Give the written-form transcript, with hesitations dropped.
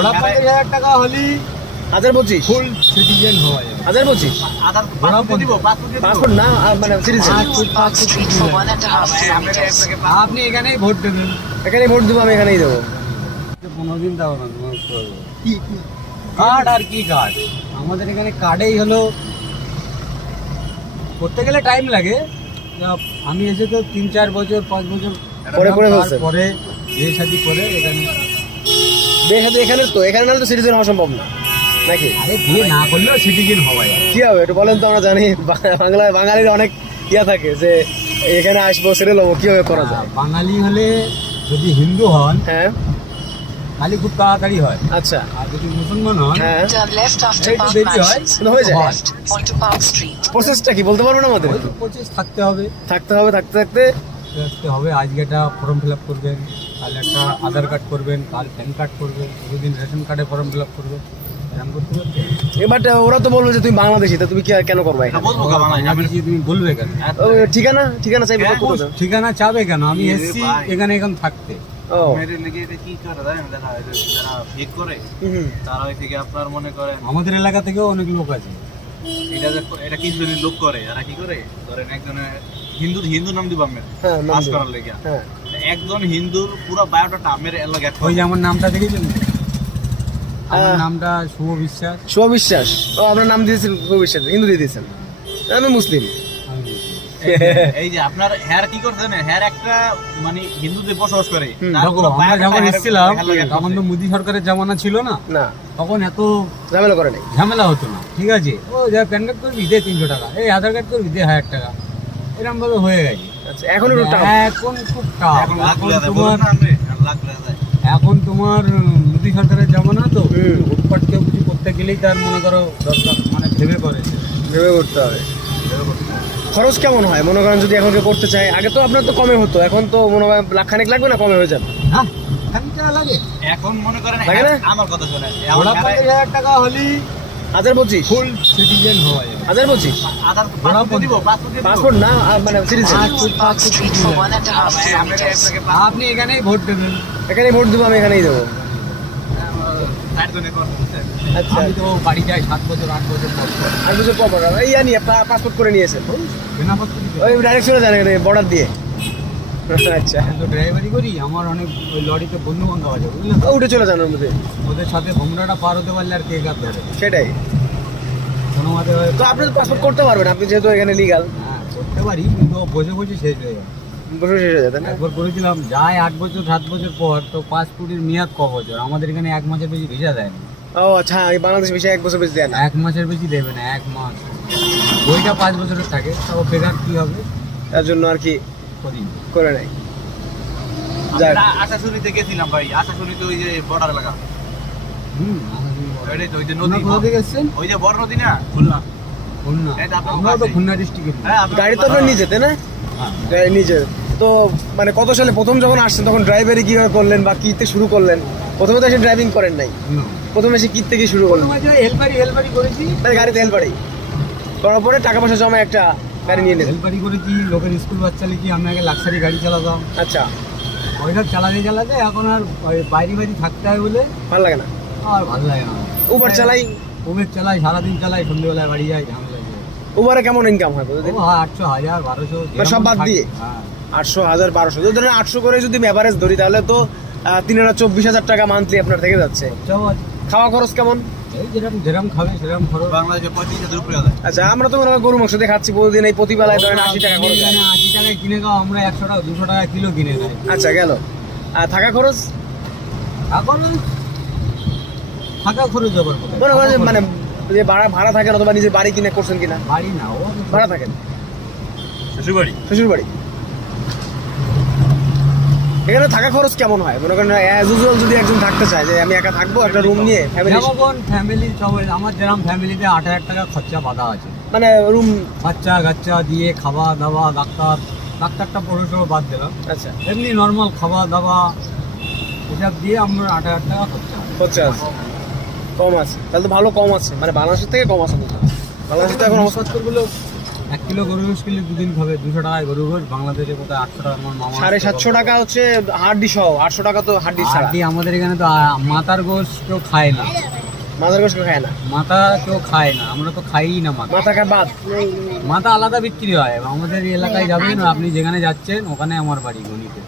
ঘোড়া 50,000 টাকা হলি 1025 ফুল সিটিজেন হওয়া যাবে। 1025 পাসপোর্ট না মানে সিটিজেন। আপনি এখানেই ভোট দেবেন। এখানে ভোট দেবো, আমি এখানেই দেবো। 15 দিন দাও না তোমার কি কার্ড আর কি কার্ড, আমাদের এখানে কার্ডেই হলো করতে গেলে টাইম লাগে। আমি এসে তো 3-4 বছর 5 বছর পরে ফেলছেন। পরে বিয়ে শাদী করে এখানে। এখানে তো এখানে নাহলে তো সিটিজেন হওয়া সম্ভব না নাকি? আরে বিয়ে না করলেও সিটিজেন হওয়া যায়। কি হবে একটু বলেন তো, আমরা জানি বাংলায় বাঙালির অনেক ইয়া থাকে যে এখানে আসবো সেটা লবো, কিভাবে করা যায়? বাঙালি হলে যদি হিন্দু হন হ্যাঁ তাহলে খুব তাড়াতাড়ি হয়। আচ্ছা আর যদি মুসলমান হন হ্যাঁ একটু দেরি হয়। কিন্তু হয়ে যায়। প্রসেসটা কি বলতে পারবো না আমাদের? ওই তো 25 থাকতে হবে। থাকতে হবে, থাকতে থাকতে থাকতে হবে। আজকে একটা ফর্ম ফিল আপ করবেন, কাল একটা আধার কার্ড করবেন, কাল প্যান কার্ড করবেন, দুদিন রেশন কার্ডে ফর্ম ফিল আপ করবেন। এরকম করতে করতে এবার ওরা তো বলবে যে তুমি বাংলাদেশি, তা তুমি কি কেন করবে? বাংলাদেশি তুমি বলবে কেন? ঠিকানা ঠিকানা চাইবে তো কোথাও? ঠিকানা চাবে কেন? আমি এসছি এখানে এখন থাকতে। ও তারা ওই থেকে আপনার মনে করেন আমাদের এলাকা থেকেও অনেক লোক আছে। এটা কি জন্য লোক করে, এরা কি করে ধরেন একজনের হিন্দু নাম দিব আমি হ্যাঁ, নাম পাস দিব। করার লেগে হ্যাঁ একজন হিন্দুর পুরো বায়োডাটা আমের এলাকা ওই যে আমার নামটা দেখেছেন, আমার আহ। নামটা শুভ বিশ্বাস। শুভ বিশ্বাস। ও আপনার নাম দিয়েছেন শুভ বিশ্বাস, হিন্দু দিয়ে দিয়েছেন। আমি মুসলিম। আমি এই যে আপনার হেয়ার কি করছে না, হেয়ার একটা মানে হিন্দুদের বসবাস করে হুম, তার দেখো, পুরো আমরা biodata যখন hair- এসেছিলাম hair লাগায় তখন তো করছে। মোদী সরকারের জামানা ছিল না, না তখন এত ঝামেলা করে নাই। ঝামেলা হতো না। ঠিক আছে, ও যা প্যান কার্ড করবি দে 300 টাকা, এই আধার কার্ড করবি দে 1000 টাকা, এরকম ভাবে হয়ে গেছে। আচ্ছা এখন একটু টাফ। এখন খুব টাফ। এখন লাখ এখন লাখ তোমার বলুন না আপনি, লাখ লাখ যায়। এখন তোমার মোদী সরকারের জামানা তো, হুম। হুটপাট কেউ কিছু করতে গেলেই তার মনে করো দরকার, মানে ভেবে করে। ভেবে করতে হবে। খরচ কেমন হয় মনে করেন যদি এখন কেউ করতে চায়? আগে তো আপনার তো কমে হতো, এখন তো মনে হয় লাখখানেক লাগবে না, কমে হয়ে যাবে। হ্যাঁ, খালি টাকা লাগে। এখন মনে করেন লাগে না? আমার কথা শোনেন ঘোড়া 50,000 টাকা হলি 1025 ফুল সিটিজেন হওয়া যাবে। 1025 আধার ঘোড়া পাসপোর্ট দিব, পাসপোর্ট দিব। পাসপোর্ট না মানে সিটিজেন। আপনি এখানেই ভোট দেবেন। এখানে ভোট দেবো, আমি এখানেই দেবো। আচ্ছা আমি তো বাড়ি যাই 7 বছর 8 বছর পর পর। 8 বছর পর পর এই নিয়ে পাসপোর্ট করে নিয়েছেন? বিনা পাসপোর্ট দিতে ওই ডাইরেক্ট চলে যান বর্ডার দিয়ে। আচ্ছা আমি তো ড্রাইভারি করি, আমার অনেক ওই লরিতে বন্ধু বান্ধব আছে, বুঝলেন তো? উঠে চলে যান ওর মধ্যে। ওদের সাথে ভোমরাটা পার হতে পারলে আর কে কাজ ধরে সেটাই কোনো মতে তো আপনি তো পাসপোর্ট করতে পারবেন, আপনি যেহেতু এখানে লিগাল। হ্যাঁ করতে পারি, কিন্তু বসে বসে শেষ হয়ে যায়। বসে শেষ হয়ে যেতেন না? একবার করেছিলাম, যায় 8 বছর 7 বছর পর, তো পাসপোর্টের মেয়াদ ক বছর? আমাদের এখানে 1 মাসের বেশি ভিসা দেয় না। ও আচ্ছা, এই বাংলাদেশ বিষয়ে 1 বছর বেশি দেন না। 1 মাসের বেশি দেবে না, 1 মাস। বইটা 5 বছরের থাকে, তাও বেকার কি হবে? তার জন্য আর কি করি করে নাই। যাক। আমরা আশাশুনিতে গেছিলাম ভাই, আশাশুনিতে ওই যে বর্ডার এলাকা, ওইটাই তো, ওই যে নদী, কোথা থেকে এসছেন? ওই যে বড় নদী না, খুলনা। খুলনা। এই তো আপনার আমরাও তো কাছেই। খুলনা ডিস্ট্রিক্টের। হ্যাঁ, আপনার- গাড়ি তো আপনার নিজে, তাই না? হ্যাঁ। গাড়ি নিজে। তো মানে কত সালে প্রথম যখন আসছেন তখন ড্রাইভারি কিভাবে করলেন বা কিতে শুরু করলেন? প্রথমে তো এসে ড্রাইভিং করেন নাই, না। প্রথমে এসে কি থেকে শুরু করলেন? হেলপারি করেছি। তাই গাড়িতে হেল্পারি করার পরে টাকা পয়সা জমা একটা গাড়ি নিয়ে নিলেন। হেলপারি করেছি, লোকের স্কুল বাচ্চা লিখি, আমি আগে লাক্সারি গাড়ি চালাতাম। আচ্ছা, ওইসব চালাতে চালাতে এখন আর ওই বাইরে বাইরে থাকতে হয় বলে ভালো লাগে না? আর ভালো লাগে না। উবার চালাই, উবের চালাই, সারাদিন চালাই, সন্ধ্যেবেলায় বাড়ি যাই, ঝামেলা যায়। উবারে কেমন ইনকাম হয় প্রতিদিন? ও হয় 800, 1000, 1200 মানে সব বাদ দিয়ে? হ্যাঁ। 800, 1000, 1200, যদি ধরেন 800 করে যদি অ্যাভারেজ ধরি তাহলে তো 3,24,000 টাকা মান্থলি আপনার থেকে যাচ্ছে। খরচাও আছে। খাওয়া খরচ কেমন? এই যেরকম খাবে সেরকম খরচ। বাংলাদেশে 35,000 উপরে আছে। আচ্ছা, আমরা তো মনে হয় গরু মাংস দিয়ে খাচ্ছি প্রতিদিন, এই প্রতিবেলায় ধরেন 80 টাকা খরচ হয়। এখানে 80 টাকায় কিনে খাও, আমরা 100 টাকা 200 টাকা কিলো কিনে খাই। আচ্ছা গেল। আর থাকা খরচ এখন থাকা খরচ আবার কোথায়? মনে করেন যে থাকা মানে খরচ। যে ভাড়া থাকেন অথবা নিজের বাড়ি কিনে করছেন কিনা? বাড়ি না, ও ভাড়া থাকেন, শ্বশুরবাড়ি। শ্বশুর বাড়ি। এখানে থাকা খরচ কেমন হয় মনে করেন অ্যাজ ইউজুয়াল যদি একজন থাকতে চায় যে আমি একা থাকবো একটা রুম নিয়ে ফ্যামিলি, যেমন ফ্যামিলি সবাই, আমার যেরকম ফ্যামিলিতে 8,000 টাকা খরচা বাধা আছে। মানে রুম? বাচ্চা কাচ্চা দিয়ে খাওয়া দাওয়া, ডাক্তারটা পড়াশোনা বাদ দিলাম, আচ্ছা, এমনি নর্মাল খাওয়া দাওয়া এসব দিয়ে আমরা 8,000 টাকা খরচা হয়। খরচা আছে, কম আছে তাহলে তো, ভালো কম আছে, মানে বাংলাদেশের থেকে কম আছে তো। বাংলাদেশে তো এখন অবস্থা জিনিসপত্রগুলো 1 কিলো গরু গোশ কিনলে 2 দিন খাবে। 200 টাকায় গরু গোশ, বাংলাদেশে কোথায় 800 টাকা। আমার মামা 750 টাকা হচ্ছে হাড্ডি সহ, 800 টাকা তো হাড্ডি ছাড়া। হাড্ডি আমাদের এখানে তো মাথার গোশ কেউ খায় না, মাদার গোশ খায় না, মাথা কেউ খায় না, আমরা তো খাইই না মাথা। মাথা খায় বাদ। মাথা আলাদা বিক্রি হয় আমাদের এই এলাকায়। যাবেন আপনি যেখানে যাচ্ছেন ওখানে আমার বাড়ি গণিতে।